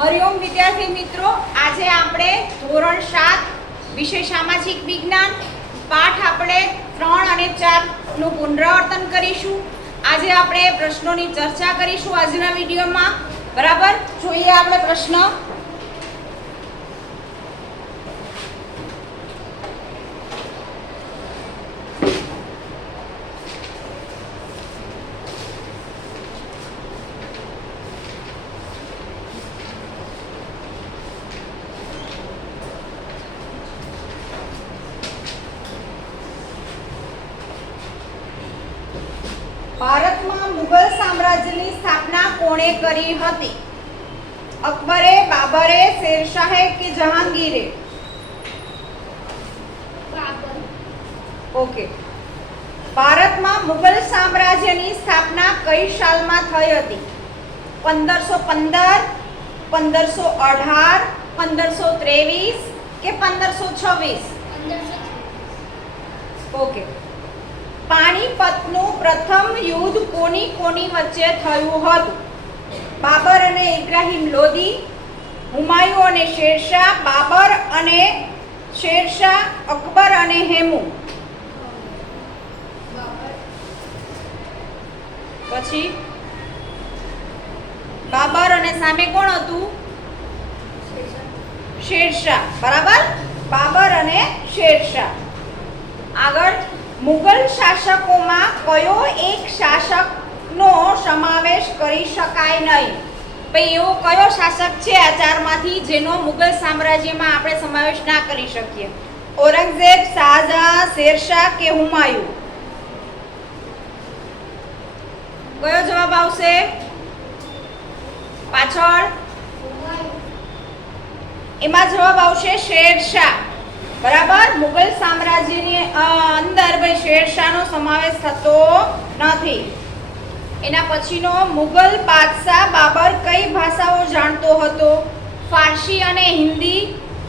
हरिओम विद्यार्थी मित्रों, आज આપણે ધોરણ 7 વિષય સામાજિક વિજ્ઞાન પાઠ આપણે 3 અને 4 નું પુનરાવર્તન કરીશું। આજે આપણે પ્રશ્નોની ચર્ચા કરીશું આજના વિડિયોમાં। બરાબર, જોઈએ આપણે પ્રશ્ન। ભારતમાં મુગલ સામ્રાજ્યની સ્થાપના કોણે કરી હતી? અકબરે, બાબરે, શેરશાહે કે જહાંગીરે? ઓકે, ભારતમાં મુગલ સામ્રાજ્યની સ્થાપના કઈ સાલમાં થઈ હતી? 1515, 1518, 1523 કે 1526? ઓકે, પાણીપતનું પ્રથમ યુદ્ધ કોની કોની વચ્ચે થયું હતું? બાબર અને ઇબ્રાહિમ લોદી, હુમાયુ અને શેરશાહ, બાબર અને શેરશાહ, અકબર અને હેમુ? પછી બાબર અને સામે કોણ હતું? શેરશાહ। બરાબર, બાબર અને શેરશાહ। આગળ, મુગલ શાસકોમાં કયો એક શાસકનો સમાવેશ કરી શકાય નહીં? ભાઈ, એવો કયો શાસક છે આ ચારમાંથી જેનો મુગલ સામ્રાજ્યમાં આપણે સમાવેશ ના કરી શકીએ? ઔરંગઝેબ, શાહજહાં, શેરશાહ કે હુમાયુ? કયો જવાબ આવશે પાછળ? એમાં જવાબ આવશે શેરશાહ। બરાબર, મુગલ સામ્રાજ્યની અંદર ભાઈ શેરશાહનો સમાવેશ થતો નથી। એના પછીનો, મુગલ બાદશાહ બાબર કઈ ભાષાઓ જાણતો હતો? ફારસી અને હિન્દી,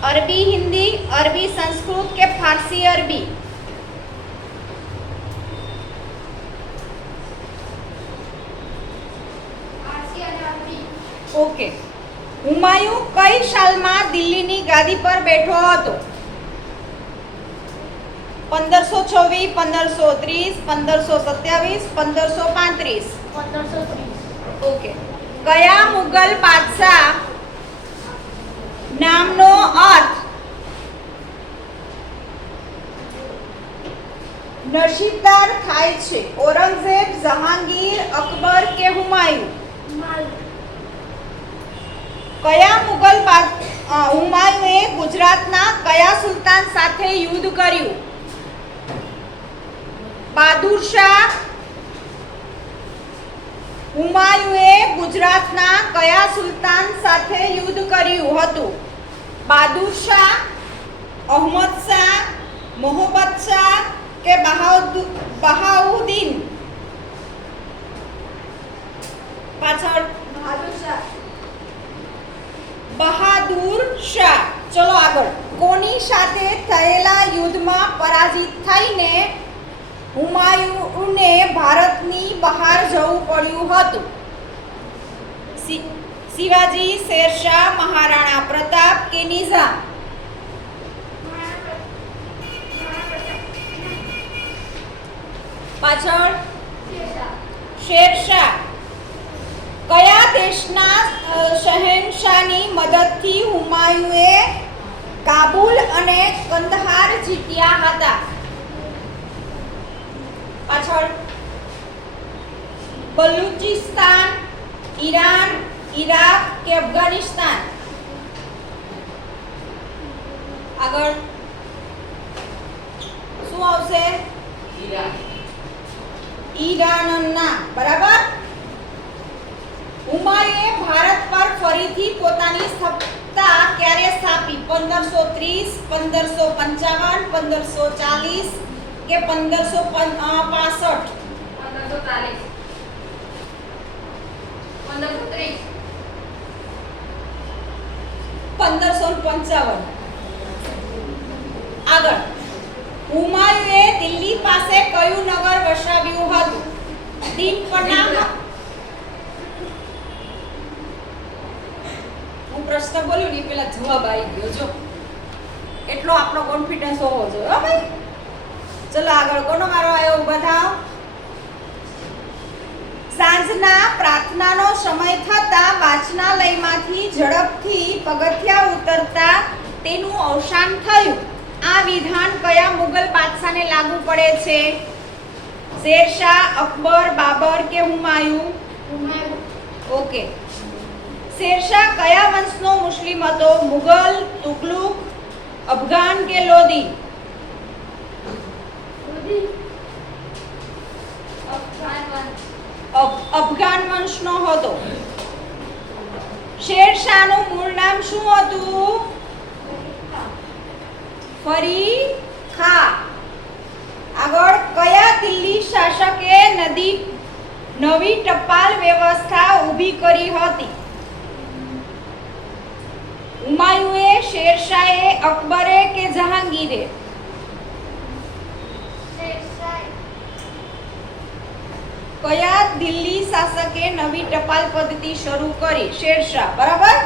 અરબી હિન્દી, અરબી સંસ્કૃત કે ફારસી અરબી? ઓકે, હુમાયુ કઈ સાલમાં દિલ્હીની ગાદી પર બેઠો હતો? 1526, 1530, 1527, 1535? 1530। ઓકે, કયા મુગલ બાદશાહ નામનો અર્થ નસીબદાર થાય છે? ઔરંગઝેબ, જહાંગીર, અકબર કે હુમાયુ? કયા મુગલ હુમાયુએ ગુજરાતના કયા સુલતાન સાથે યુદ્ધ કર્યું? બહાદુર શાહ। હુમાયુએ ગુજરાતના કયા સુલતાન સાથે યુદ્ધ કર્યું હતું? બહાદુર શાહ, અહમદ શાહ, મોહમ્મદ શાહ કે બહાઉદ્દીન? પાછળ બહાદુર શાહ। ચલો આગળ, કોની સાથે થયેલા યુદ્ધમાં પરાજિત થઈને હુમાયુને ભારતની બહાર જવું પડ્યું હતું? શિવાજી, શેરશાહ, મહારાણા પ્રતાપ કે નિઝામ? પાછળ શેરશાહ। કયા દેશના શહેનશાહની મદદથી હુમાયુએ કાબુલ અને કંદહાર જીત્યા હતા? પાછળ બલુચિસ્તાન, ઈરાન, ઈરાક કે અફઘાનિસ્તાન? આગળ શું આવશે? ઈરાનના। બરાબર, હુમાયુએ ભારત પર ફરીથી પોતાની સત્તા ક્યારે સ્થાપી? 1530, 1555, 1540 કે 1565? 1555। આગળ, હુમાયુએ દિલ્હી પાસે કયું નગર વસાવ્યું હતું? દીન પનાહ, પેલા જવાબ આવી ગયો જો. એટલો આપણો કોન્ફિડન્સ હોવો જોઈએ હો ભાઈ. ચલો આગળ કોનો વારો આવ્યો? ઊભા થાવ. સાંજના પ્રાર્થનાનો સમય થતા વાચનાલયમાંથી ઝડપથી પગથિયા ઉતરતા તેનું અવસાન થયું. આ વિધાન કયા મુગલ બાદશાહને લાગુ પડે છે? શેરશાહ, અકબર, બાબર કે હુમાયું? હુમાયું. ઓકે. શેરશાહ કયા વંશનો મુસ્લિમ હતો? મુગલ, તુગલુક, અફઘાન કે લોધી? લોધી. અફઘાન વંશ. અફઘાન વંશનો હતો. શેરશાહનું મૂળ નામ શું હતું? ફરી ખા. આગળ કયા દિલ્હી શાસકે નવી ટપાલ વ્યવસ્થા ઊભી કરી હતી? હુમાયુએ, શેરશાહે, અકબરે કે જહાંગીરે? શેરશાહ. કયા દિલ્હી શાસકે નવી ટપાલ પદ્ધતિ શરૂ કરી? શેરશાહ. બરાબર.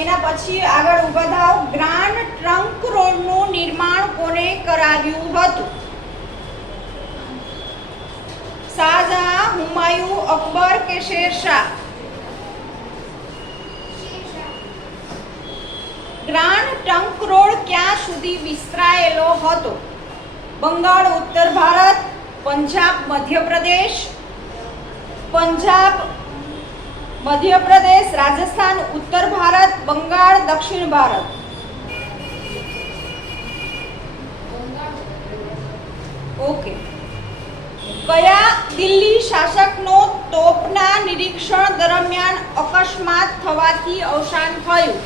એના પછી આગળ ઊભા થાવ. ગ્રાન્ડ ટ્રંક રોડનું નિર્માણ કોને કરાવ્યું હતું? શાહજહાં, હુમાયું, અકબર કે Sher Shah? Sher Shah. Grand trunk road ક્યાં સુધી વિસ્તરાયેલો હતો? બંગાળ, ઉત્તર ભારત, પંજાબ, મધ્યપ્રદેશ, રાજસ્થાન, ઉત્તર ભારત, બંગાળ, દક્ષિણ ભારત? ઓકે. કયા દિલ્હી શાસકનો તોપના નિરીક્ષણ દરમિયાન અકસ્માત થવાથી અવસાન થયું?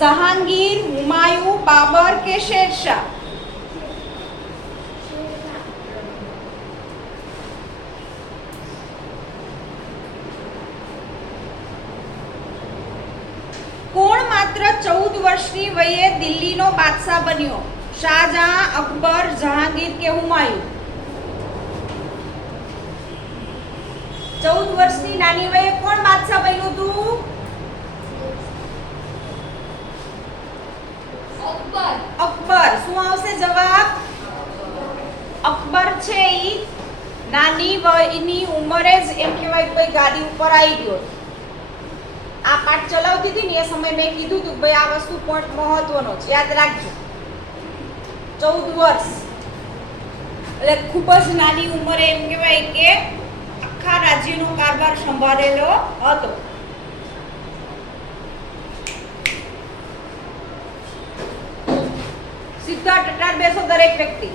જહાંગીર, હુમાયું, બાબર કે શેરશાહ? કોણ માત્ર 14 વર્ષની વયે દિલ્હીનો બાદશાહ બન્યો? શાહજહાં, અકબર, જહાંગીર કે હુમાયું? 14 વર્ષની નાની વયે કોણ બાદશાહ બન્યું હતું? અકબર. અકબર. શું આવશે જવાબ? અકબર છે ઈ નાની વયની ઉંમરે જ એમ કહેવાય કોઈ ગાડી ઉપર આવી ગયો. આ પાઠ ચલાવતી હતી ને એ સમય મેં કીધું હતું ભાઈ આ વસ્તુ પોઈન્ટ મહત્વનો છે, યાદ રાખજો. 14 વર્ષ એટલે ખૂબ જ નાની ઉંમરે એમ કહેવાય કે આખા રાજ્યનો કારભાર સંભાળેલો હતો. સીધા ટટાર બેસો દરેક વ્યક્તિ.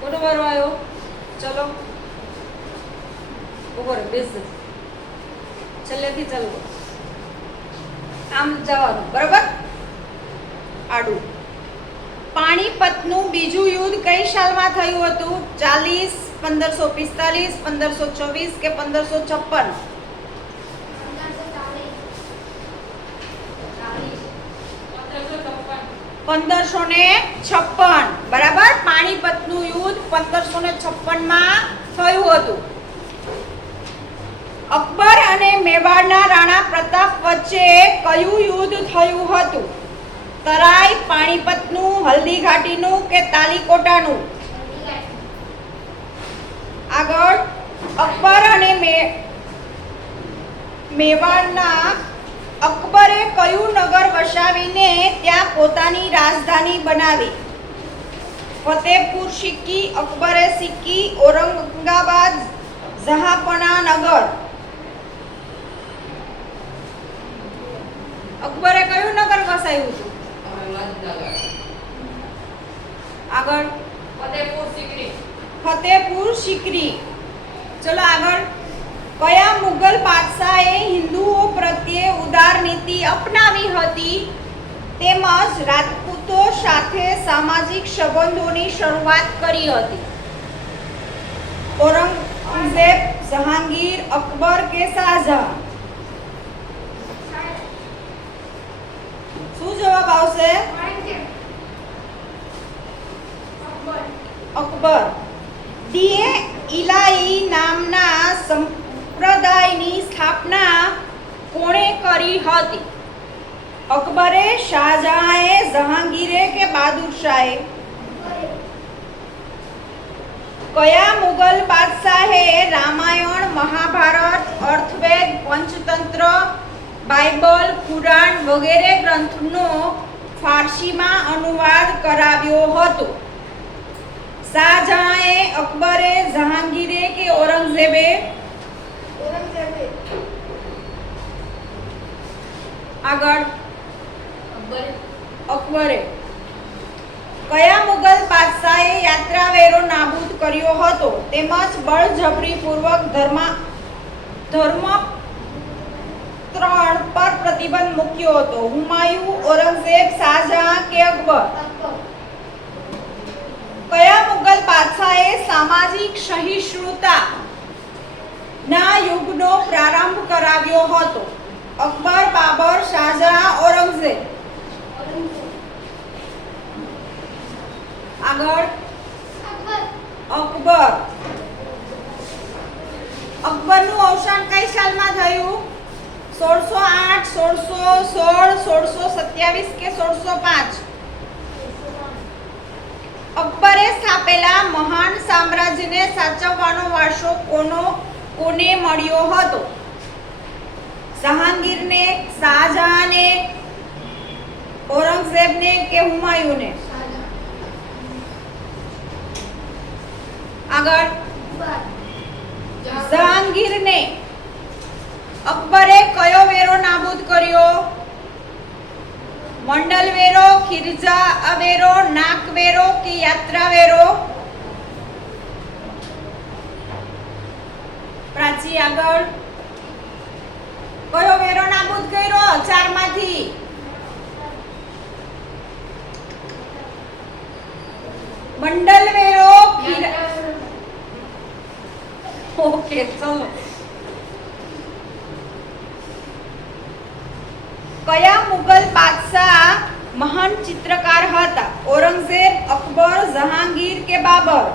કોનો વારો આવ્યો? ચલો ઉપર બેસ. છેલ્લેથી ચાલો આમ જવાનું. બરાબર. આડું. પાણીપતનું બીજું યુદ્ધ કઈ સાલમાં થયું હતું? 40, 1545, 1526 કે 1556? 1556. બરાબર. પાણીપતનું યુદ્ધ 1556 માં થયું હતું. અકબર અને મેવાડના રાણા પ્રતાપ વચ્ચે કયું યુદ્ધ થયું હતું? તરાઈ, પાણીપતનું, હલ્દીઘાટીનું કે તાલીકોટાનું? આગળ. અકબર અને મેવાડના અકબરે કયું નગર વસાવીને ત્યાં પોતાની રાજધાની બનાવી? ફતેહપુર સિક્રી, અકબરે સિક્રી, ઔરંગાબાદ, જહાંપના નગર? અકબરે કયું નગર વસાવ્યું હતું? આગળ. ફતેહપુર સિક્રી. ચલો આગળ. કયા મુગલ બાદશાહે હિન્દુઓ પ્રત્યે ઉદાર નીતિ અપનાવી હતી તેમજ રાજપૂતો સાથે સામાજિક સંબંધોની શરૂઆત કરી હતી? ઔરંગઝેબ, જહાંગીર, અકબર કે શાહજહાં? શું જવાબ આવશે? અકબર. દીએ ઇલાહી નામના સંપ્રદાયની સ્થાપના કોણે કરી હતી? અકબરે, શાહજહાંએ, જહાંગીરે કે બહાદુર શાહે? કયા મુગલ બાદશાહે રામાયણ, મહાભારત, અર્થવેદ, પંચતંત્ર, બાઇબલ, કુરાન વગેરે ગ્રંથનો ફારસીમાં અનુવાદ કરાવ્યો હતો? શાહજહાંએ, અકબરે, જહાંગીરે કે ઔરંગઝેબે? આગળ અકબરે. કયા મુગલ બાદશાહે યાત્રાવેરો નાબૂદ કર્યો હતો તેમજ બળજબરીપૂર્વક ધર્માંતરણ પર પ્રતિબંધ મૂક્યો હતો? હુમાયું, ઔરંગઝેબ, શાહજહાં કે અકબર? કયા મુગલ બાદશાહે સામાજિક સહિષ્ણુતા ના યુગનો પ્રારંભ કરાવ્યો હતો? અકબર, બાબર, શાહજહાં, ઔરંગઝેબ? આગળ અકબર. અકબરનું અવસાન કઈ સાલમાં થયું? 1608, 1616, 1627 કે 1605? અકબરે સ્થાપેલા મહાન સામ્રાજ્યને સાચવવાનો વારસો કોને મળ્યો હતો? જહાંગીરને, શાહજહાંને, ઔરંગઝેબને કે હુમાયુને? આગળ જહાંગીરને. અકબરે કયો વેરો નાબૂદ કર્યો? મંડલ વેરો, ખિરજા વેરો, નાક વેરો કે યાત્રા વેરો? પ્રાચી આગળ કયો વેરો નાબૂદ કર્યો ચારમાંથી? મંડલ વેરો, ઓકે ચલો. કયા મુગલ બાદશાહ મહાન ચિત્રકાર હતા? ઔરંગઝેબ, અકબર, જહાંગીર કે બાબર?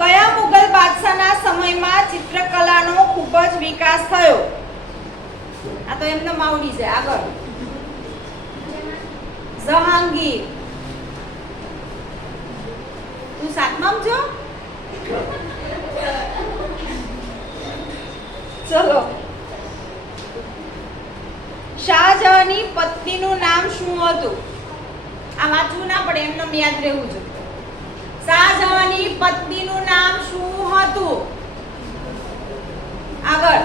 કયા મુગલ બાદશાહના સમયમાં ચિત્રકલાનો ખૂબ જ વિકાસ થયો? આ તો એમને માવડી છે. આગળ જહાંગીર. તું સાતમામ છો? ચલો. શાહજહાંની પત્નીનું નામ શું હતું? આ વાંચવું ના પડે, એમને યાદ રહેવું જોઈએ. શાહજહાંની પત્નીનું નામ શું હતું? આગળ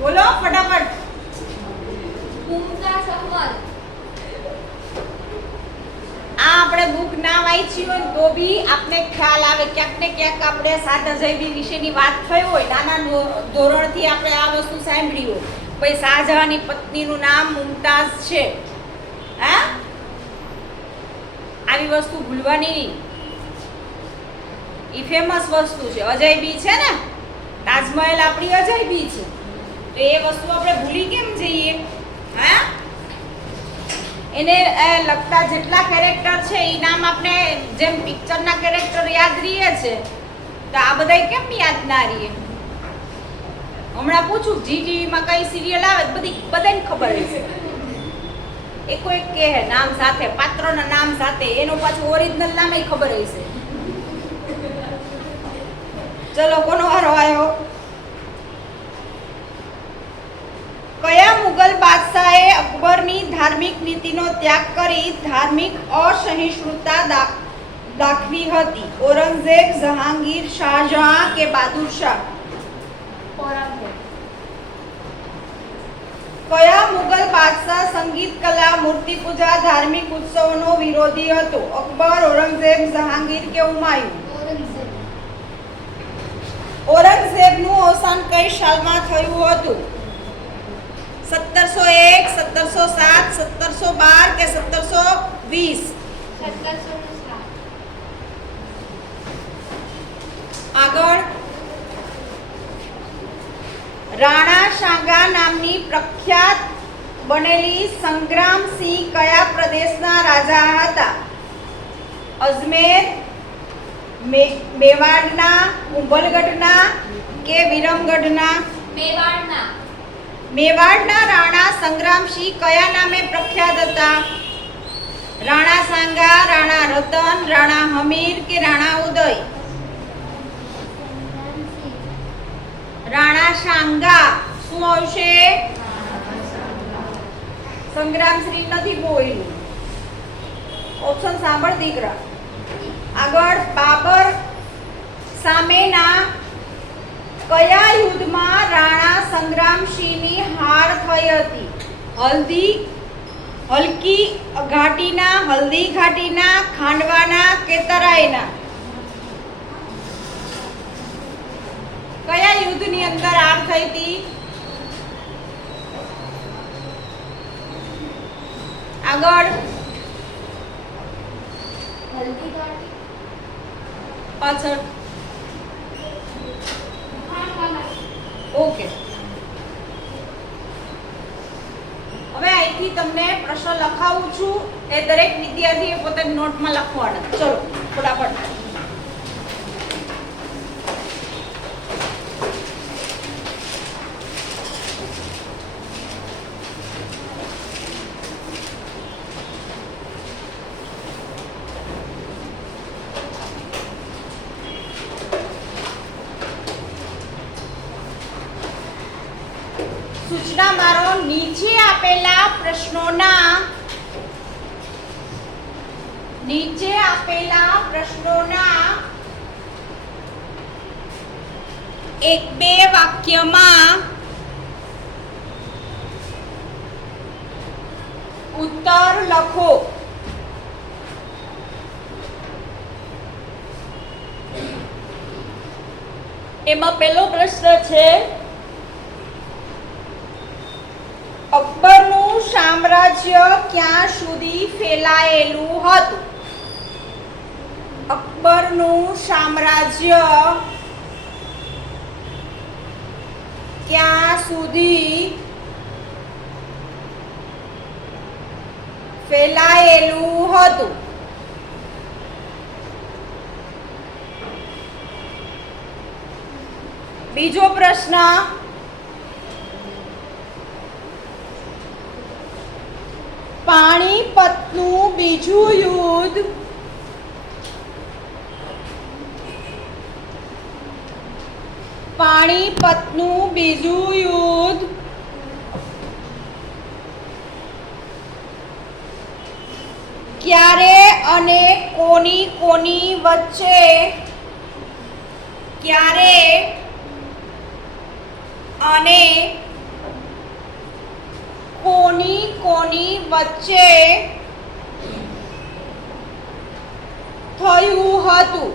બોલો ફટાફટ. મુમતાઝ અહમદ. આ આપણે બુક ના વાંચી હોય તો બી આપણે ખ્યાલ આવે, ક્યાંક ને ક્યાંક આપણે સાદા જયબી વિશેની વાત થઈ હોય, નાના ધોરણથી આપણે આ વસ્તુ સાંભળી હોય. ભાઈ શાહજહાંની પત્નીનું નામ મુમતાઝ છે. હા, આવી વસ્તુ ભૂલવાની નહીં. ઈ ફેમસ વસ્તુ છે, અજયબી છે ને, તાજમહેલ આપણી અજયબી છે. તો એ વસ્તુ આપણે ભૂલી કેમ જઈએ? હા, એને લગતા જેટલા કેરેક્ટર છે એ નામ આપણે જેમ પિક્ચરના કેરેક્ટર યાદ રહીએ છે, તો આ બધા કેમ યાદ ના રહીએ? હમણાં પૂછું જીટીવીમાં કઈ સિરિયલ આવે બધાને ખબર હશે. એકો એક કે નામ સાથે, પાત્રોના નામ સાથે, એનું પાછું ઓરિજિનલ નામ એ ખબર હશે. ચલો, કોનો વારો આવ્યો? કયા મુગલ બાદશાહે અકબરની ધાર્મિક નીતિનો ત્યાગ કરી ધાર્મિક અસહિષ્ણુતા દાખવી હતી? ઔરંગઝેબ, જહાંગીર, શાહજહાં કે બહાદુર શાહ? કયા મુગલ બાદશાહ સંગીત કલા, મૂર્તિ પૂજા, ધાર્મિક ઉત્સવનો વિરોધી હતો? અકબર, ઔરંગઝેબ, જહાંગીર કે હુમાયું? ઔરંગઝેબનું અવસાન કઈ સાલમાં થયું હતું? 1701, 1707, 1712 કે 1720? 1707. આગળ રાણા સાંગા નામની પ્રખ્યાત બનેલી સંગ્રામસિંહ કયા પ્રદેશના રાજા હતા? અજમેર, મેવાડના, કુંભલગઢના કે વિરમગઢના? મેવાડના. મેવાડના રાણા સંગ્રામસિંહ કયા નામે પ્રખ્યાત હતા? રાણા સાંગા, રાણા રતન, રાણા હમીર કે રાણા ઉદય? રાણા સાંગા. શું આવશે? સંગ્રામશ્રી નથી બોલ્યું. ઓપ્શન સાંભળ દીકરા. આગળ, બાબર સામેના કયા યુદ્ધમાં રાણા સંગ્રામસિંહની હાર થઈ હતી? હલ્દી ઘાટીના, ખાંડવાના કે તરાઈના? કયા યુદ્ધની અંદર હાર થઈ હતી? આગળ, હલ્દીઘાટી. પાછળ. ખાંડવાના. ઓકે. હવે અહીંથી તમને પ્રશ્ન લખાવું છું, એ દરેક વિદ્યાર્થીએ પોતાની નોટમાં લખવાના. ચલો ફટાફટ. સૂચના મારો. નીચે આપેલા પ્રશ્નોના એક બે વાક્યમાં ઉત્તર લખો. એમાં પહેલો પ્રશ્ન છે, અકબરનું સામ્રાજ્ય ક્યાં સુધી ફેલાયેલું હતું? અકબરનું સામ્રાજ્ય ક્યાં સુધી ફેલાયેલું હતું? બીજો પ્રશ્ન, પાણીપતનું બીજું યુદ્ધ ક્યારે અને કોની વચ્ચે થયું હતું?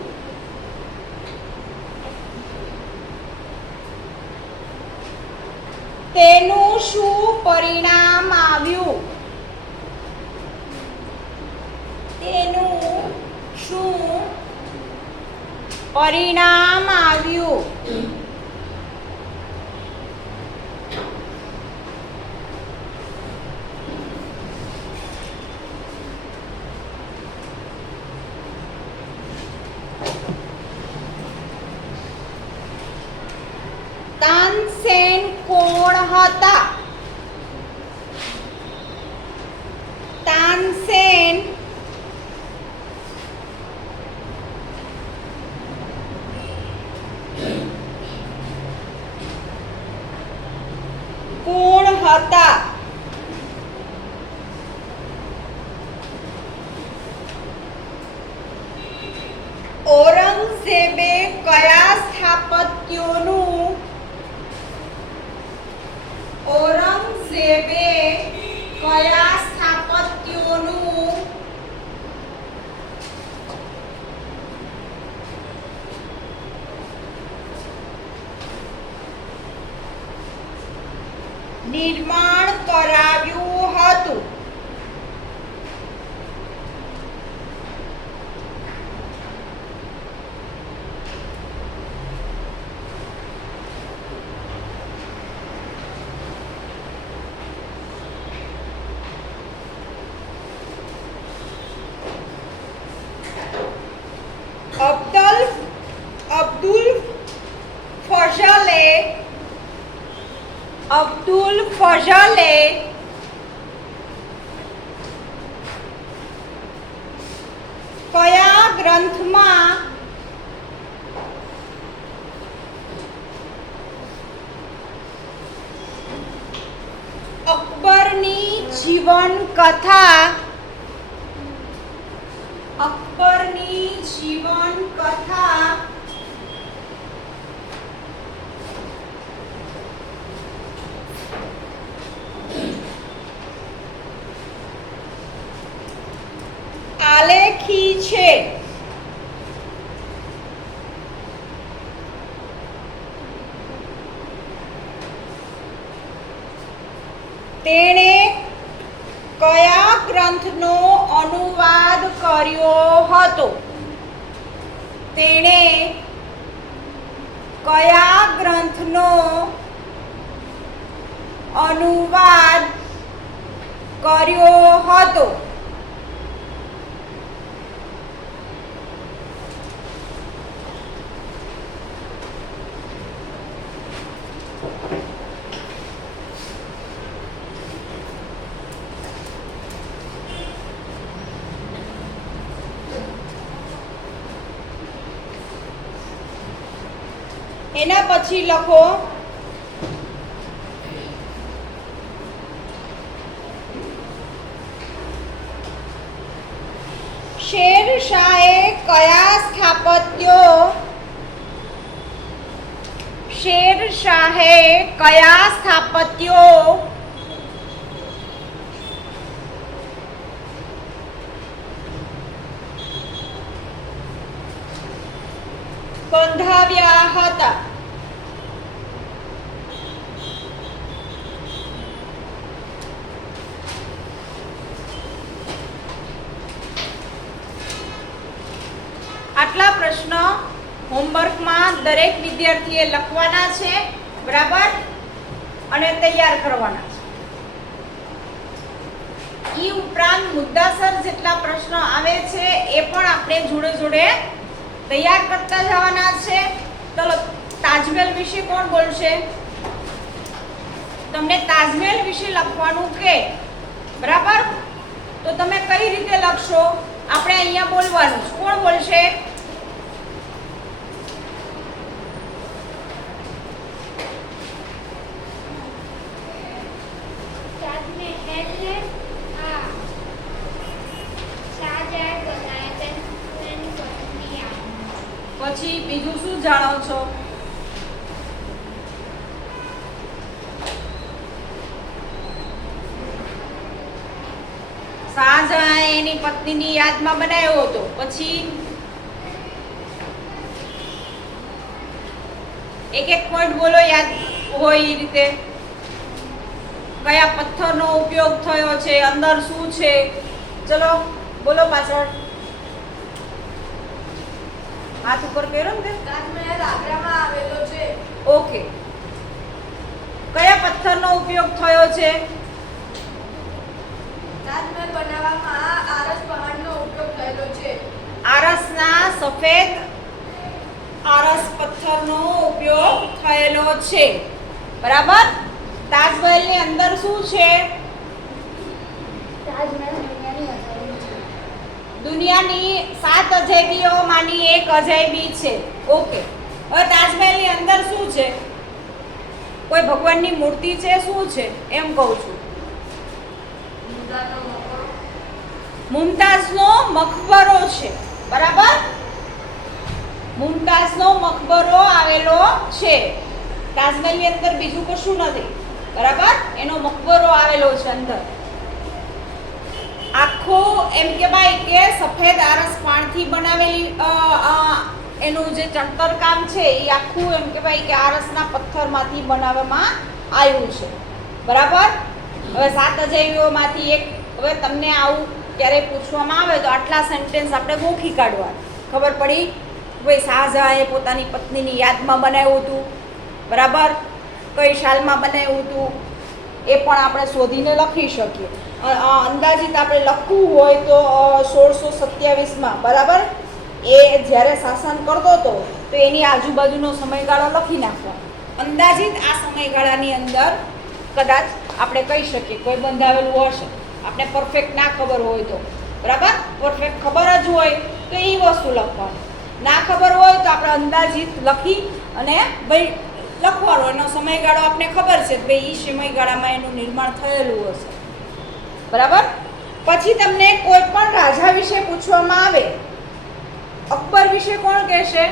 તેનું શું પરિણામ આવ્યું? તાનસેન કોણ હતા? તાનસેન અબ્દુલ ફઝલે કયા ગ્રંથમાં અકબરની જીવન કથા આલેખી છે? તેણે કયા ગ્રંથનો અનુવાદ કર્યો હતો? તેણે કયા ગ્રંથનો અનુવાદ કર્યો હતો? એના પછી લખો શેરશાહે કયા સ્થાપત્યો બંધાવ્યા હતા? આટલા પ્રશ્ન હોમવર્કમાં દરેક વિદ્યાર્થીએ લખવાના છે, બરાબર, અને તૈયાર કરવાના છે. ઈ ઉપરાંત મુદ્દાસર જેટલા પ્રશ્નો આવે છે એ પણ આપણે જોડે જોડે તૈયાર કરતા જવાના છે. ચલો, તાજમહેલ વિશે કોણ બોલશે? તમને તાજમહેલ વિશે લખવાનું કે, બરાબર, તો તમે કઈ રીતે લખશો? આપણે અહીંયા બોલવાનું છે. કોણ બોલશે? પછી બીજું શું જાણો છો? શાહજહાં એની પત્નીની યાદમાં બનાવ્યો હતો. પછી એક એક પોઈન્ટ બોલો, યાદ હોય એ રીતે. કયા પથ્થરનો ઉપયોગ થયો છે? અંદર શું છે? ચલો બોલો પાછળ. હાથ ઉપર કર્યો ને? તાજમહેલ આગ્રામાં આવેલો છે. ઓકે. કયા પથ્થરનો ઉપયોગ થયો છે? તાજમહેલ બનાવવામાં આરસ પહાડનો ઉપયોગ થયેલો છે. આરસના સફેદ આરસ પથ્થરનો ઉપયોગ થયેલો છે, બરાબર. તાજમહેલની અંદર શું છે? દુનિયાની 7 અજાયબીઓમાંની એક અજાયબી છે. ઓકે. હવે તાજમહેલની અંદર શું છે? કોઈ ભગવાનની મૂર્તિ છે? શું છે એમ કહું છું? મુમતાઝનો મકબરો છે, બરાબર. મુમતાઝનો મકબરો આવેલો છે. તાજમહેલની અંદર બીજું કશું નથી, બરાબર. એનો મકબરો આવેલો છે અંદર. આખું એમ કે ભાઈ કે સફેદ આરસ પાણથી બનાવેલી એનું જે ચણતર કામ છે એ આખું એમ કે ભાઈ કે આરસના પથ્થરમાંથી બનાવવામાં આવ્યું છે, બરાબર. હવે 7 અજાયબીઓમાંથી એક. હવે તમને આવું ક્યારેય પૂછવામાં આવે તો આટલા સેન્ટેન્સ આપણે ગોખી કાઢવા. ખબર પડી ભાઈ શાહજહાંએ પોતાની પત્નીની યાદમાં બનાવ્યું હતું, બરાબર. કઈ સાલમાં બનાવ્યું હતું એ પણ આપણે શોધીને લખી શકીએ. અંદાજિત આપણે લખવું હોય તો 1627માં, બરાબર. એ જ્યારે શાસન કરતો હતો તો એની આજુબાજુનો સમયગાળો લખી નાખવાનો. અંદાજિત આ સમયગાળાની અંદર કદાચ આપણે કહી શકીએ કોઈ બંધાવેલું હશે, આપણે પરફેક્ટ ના ખબર હોય તો, બરાબર. પરફેક્ટ ખબર જ હોય તો એ વસ્તુ લખવાનું, ના ખબર હોય તો આપણે અંદાજિત લખી અને ભાઈ લખવાનો, એનો સમયગાળો આપણે ખબર છે ભાઈ એ સમયગાળામાં એનું નિર્માણ થયેલું હશે, બરાબર. પછી તમને કોઈ પણ રાજા વિશે પૂછવામાં આવે, અકબર વિશે કોણ કહેશે?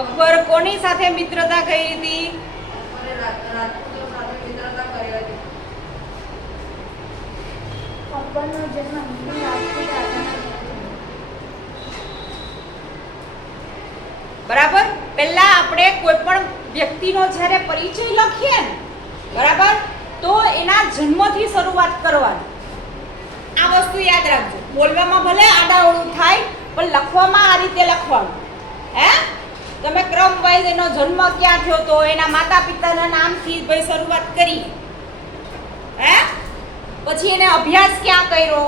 અકબર કોની સાથે મિત્રતા કરી હતી? અકબરનો જન્મ હિન્દુ રાજપૂત રાજાના ઘરે. બરાબર. પહેલા આપણે કોઈ પણ વ્યક્તિનો જ્યારે પરિચય લખીએ ને, બરાબર, તો એના જન્મથી શરૂઆત કરવાની. આ વસ્તુ યાદ રાખજો. બોલવામાં ભલે આડાઅવળું થાય પણ લખવામાં આ રીતે લખવાનું. હે, તમે ક્રમ વાઇઝ એનો જન્મ ક્યાં થયો તો, એના માતા પિતાના નામથી ભાઈ શરૂઆત કરી, હે, પછી એને અભ્યાસ ક્યાં કર્યો,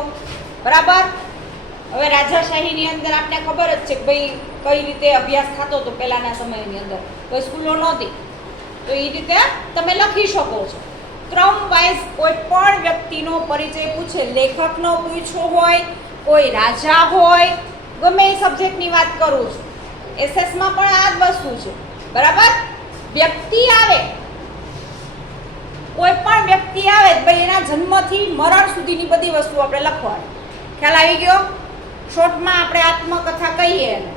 બરાબર. હવે રાજાશાહીની અંદર આપણે ખબર જ છે કે ભાઈ કઈ રીતે અભ્યાસ થતો હતો પહેલાના સમયની અંદર, કોઈ સ્કૂલો નહોતી, તો એ રીતે તમે લખી શકો છો. ક્રમ વાઇઝ કોઈ પણ વ્યક્તિનો પરિચય પૂછે, લેખકનો પૂછ્યો હોય, કોઈ રાજા હોય, ગમે એ સબ્જેક્ટની વાત કરું છું, એસએસમાં પણ આ જ વસ્તુ છે, બરાબર. વ્યક્તિ આવે, કોઈ પણ વ્યક્તિ આવે ભાઈ એના જન્મથી મરણ સુધીની બધી વસ્તુ આપણે લખવાની. ખ્યાલ આવી ગયો? શોર્ટમાં આપણે આત્મકથા કહીએ એને.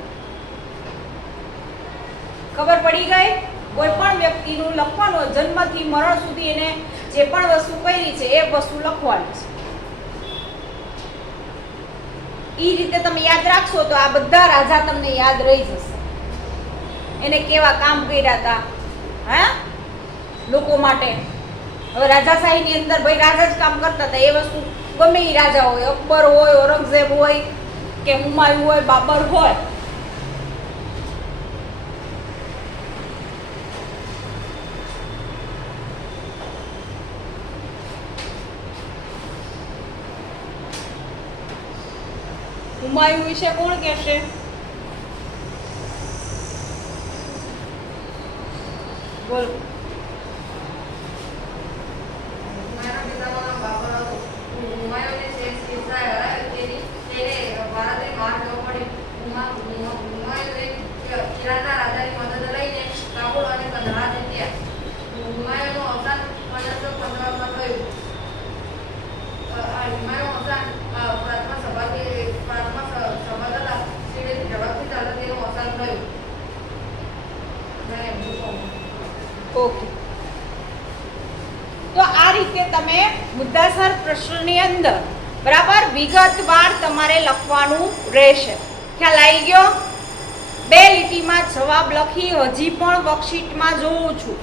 ખબર પડી ગઈ? કોઈ પણ વ્યક્તિનું લખવાનું, જન્મથી મરણ સુધી એને જે પણ વસ્તુ કરી છે એ વસ્તુ લખવાની છે. એ રીતે તમે યાદ રાખશો તો આ બધા રાજા તમને યાદ રહી જશે. એને કેવા કામ કર્યા હતા, હે, લોકો માટે. હવે રાજાશાહીની અંદર ભાઈ રાજા જ કામ કરતા હતા, એ વસ્તુ ગમે એ રાજા હોય, અકબર હોય, ઔરંગઝેબ હોય કે હુમાયુ હોય, બાબર હોય. હુમાયુ વિશે કોણ કહેશે? બોલ. ઓકે, તો આ રીતે તમે મુદ્દાસર પ્રશ્નની અંદર બરાબર વિગતવાર તમારે લખવાનું રહેશે. ખ્યાલ આવી ગયો? બે લીટીમાં જવાબ લખી હજી પણ વર્કશીટમાં જોઉં છું,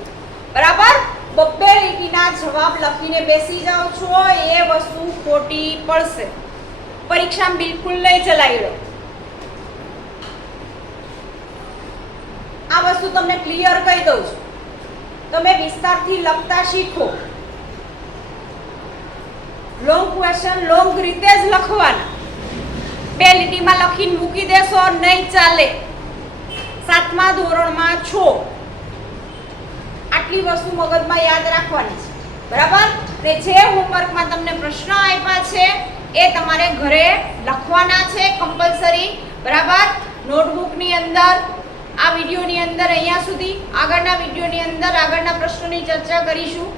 બરાબર. બબ્બે લીટીના જવાબ લખીને બેસી જાઓ છો, એ વસ્તુ ખોટી પડશે. પરીક્ષામાં બિલકુલ નહીં ચલાવી. આ વસ્તુ તમને ક્લિયર કહી દઉં છું. તમે વિસ્તારથી લખતા શીખો. લોંગ ક્વેશ્ચન લોંગ રીતે જ લખવાના. બે લીટીમાં લખીને મૂકી દેશો નહીં ચાલે. 7મા ધોરણમાં છો, આટલી વસ્તુ મગજમાં યાદ રાખવાની છે, બરાબર. ને જે હોમવર્કમાં તમને પ્રશ્ન આપ્યા છે એ તમારે ઘરે લખવાના છે કમ્પલસરી, બરાબર. નોટબુકની અંદર આ વિડીયોની અંદર અહીંયા સુધી, આગળના વિડીયોની અંદર આગળના પ્રશ્નોની ચર્ચા કરીશું.